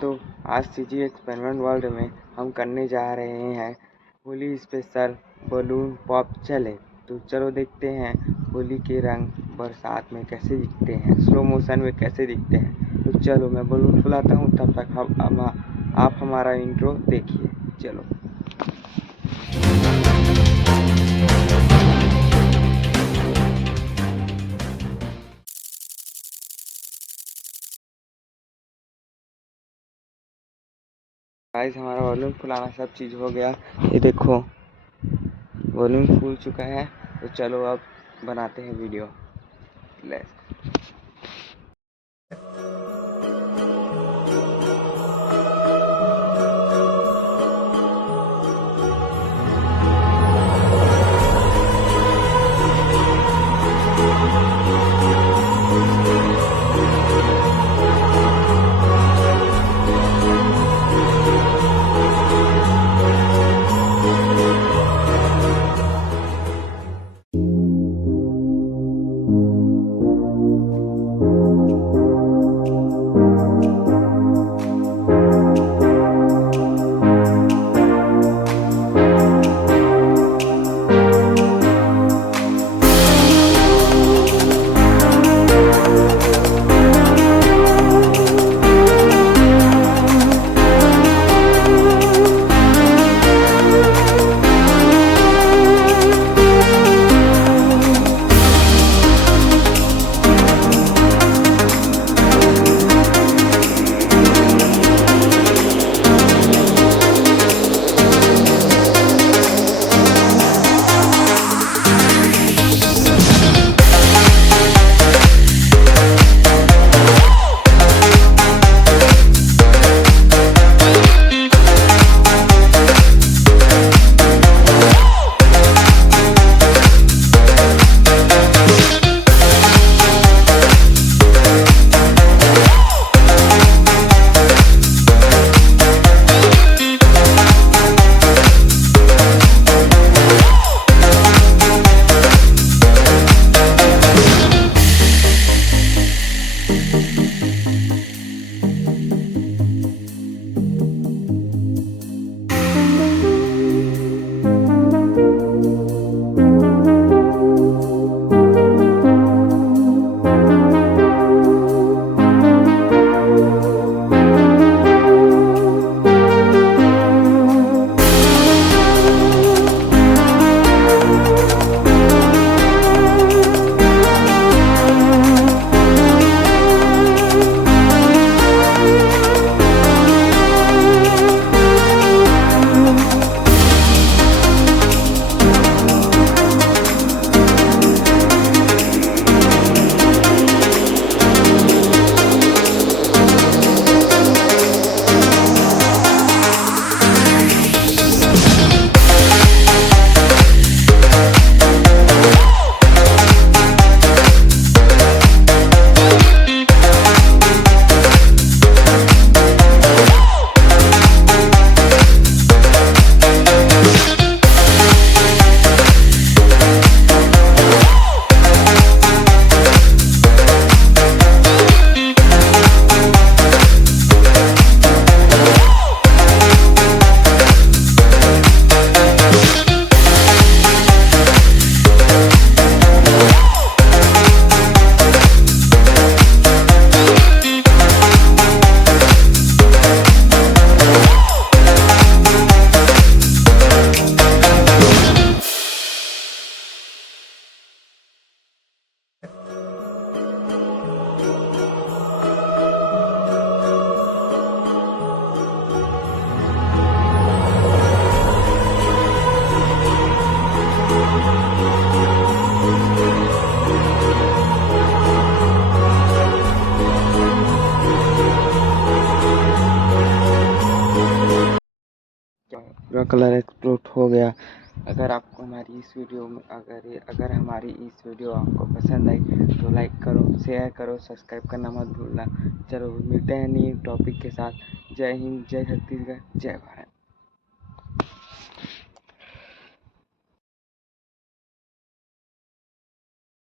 तो आज CG experiment world में हम करने जा रहे हैं Holi special balloon pop challenge. तो चलो देखते हैं होली के रंग बरसात में कैसे दिखते हैं, स्लो मोशन में कैसे दिखते हैं। तो चलो मैं बलून फुलाता हूँ, तब तक आप हमारा इंट्रो देखिए। चलो गाइस, हमारा बलून फुलाना सब चीज़ हो गया। ये देखो बलून फूल चुका है। तो चलो अब बनाते हैं वीडियो। लेट्स पूरा कलर एक्सप्लोड हो गया। अगर आपको हमारी इस वीडियो में अगर हमारी इस वीडियो आपको पसंद आई तो लाइक करो, शेयर करो, सब्सक्राइब करना मत भूलना। चलो मिलते हैं नई टॉपिक के साथ। जय हिंद, जय छत्तीसगढ़, जय भारत।